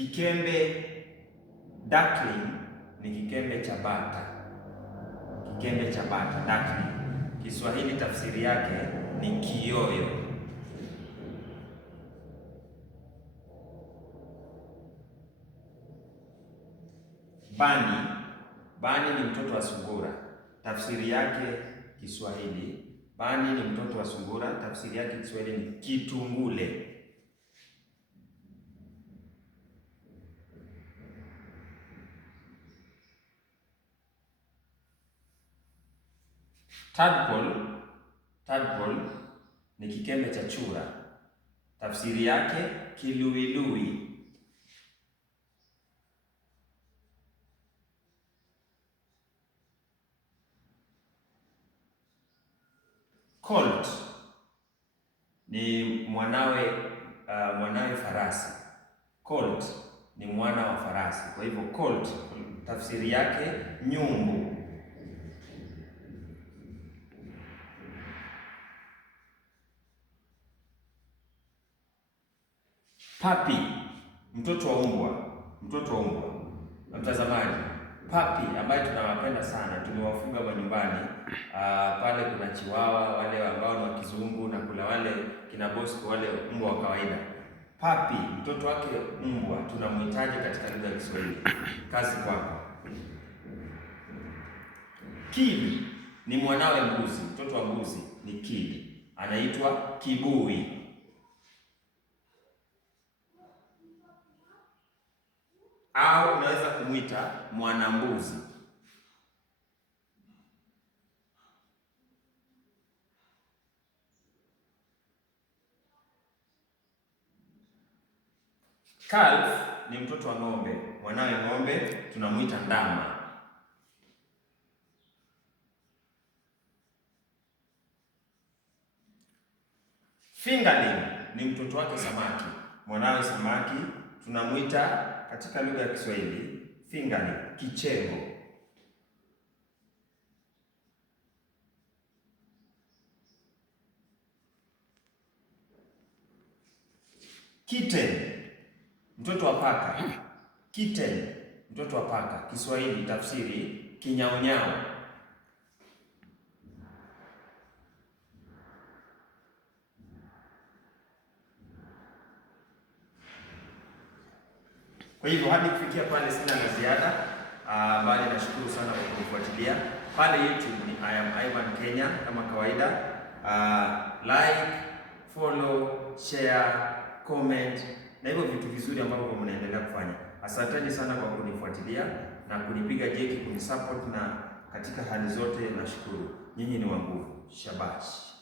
Kikembe duckling ni kikembe cha bata. Kikembe cha bata duckling, Kiswahili tafsiri yake ni kiyoyo. Bani ni mtoto wa sungura, tafsiri yake Kiswahili. Bani ni mtoto wa sungura, tafsiri yake Kiswahili ni kitungule. Tadpole ni kikembe cha chura, tafsiri yake kiluilui. Colt ni mwanawe farasi. Colt ni mwana wa farasi, kwa hivyo colt tafsiri yake nyumbu. Puppy, mtoto wa mbwa. Mtazamaji, puppy ambaye tunawapenda sana, tumewafuga manyumbani. Pale kuna chiwawa, wale ambao ni wa kizungu, na kuna wale kina Bosco, wale mbwa wa kawaida. Puppy, mtoto wake mbwa, tunamhitaji katika lugha ya Kiswahili. Kazi kwako. Kid ni mwanawe mbuzi, mtoto wa mbuzi ni kid, anaitwa kibui. Au unaweza kumwita mwanambuzi. Calf ni mtoto wa ng'ombe, mwanawe ng'ombe tunamwita ndama. Fingerling ni mtoto wake samaki, mwanawe samaki tunamwita katika lugha ya Kiswahili fingerling, kichengo. Kitten, mtoto wa paka. Kitten, mtoto wa paka, Kiswahili tafsiri kinyaunyau. Kwa hivyo hadi kufikia pale sina la ziada, bali nashukuru sana kwa kunifuatilia. Pale YouTube ni I am Ivan Kenya kama kawaida. Like, follow, share, comment na hivyo vitu vizuri ambavyo mnaendelea kufanya. Asanteni sana kwa kunifuatilia na kunipiga jeki, kunisupport, na katika hali zote nashukuru. Nyinyi ni wa nguvu. Shabash.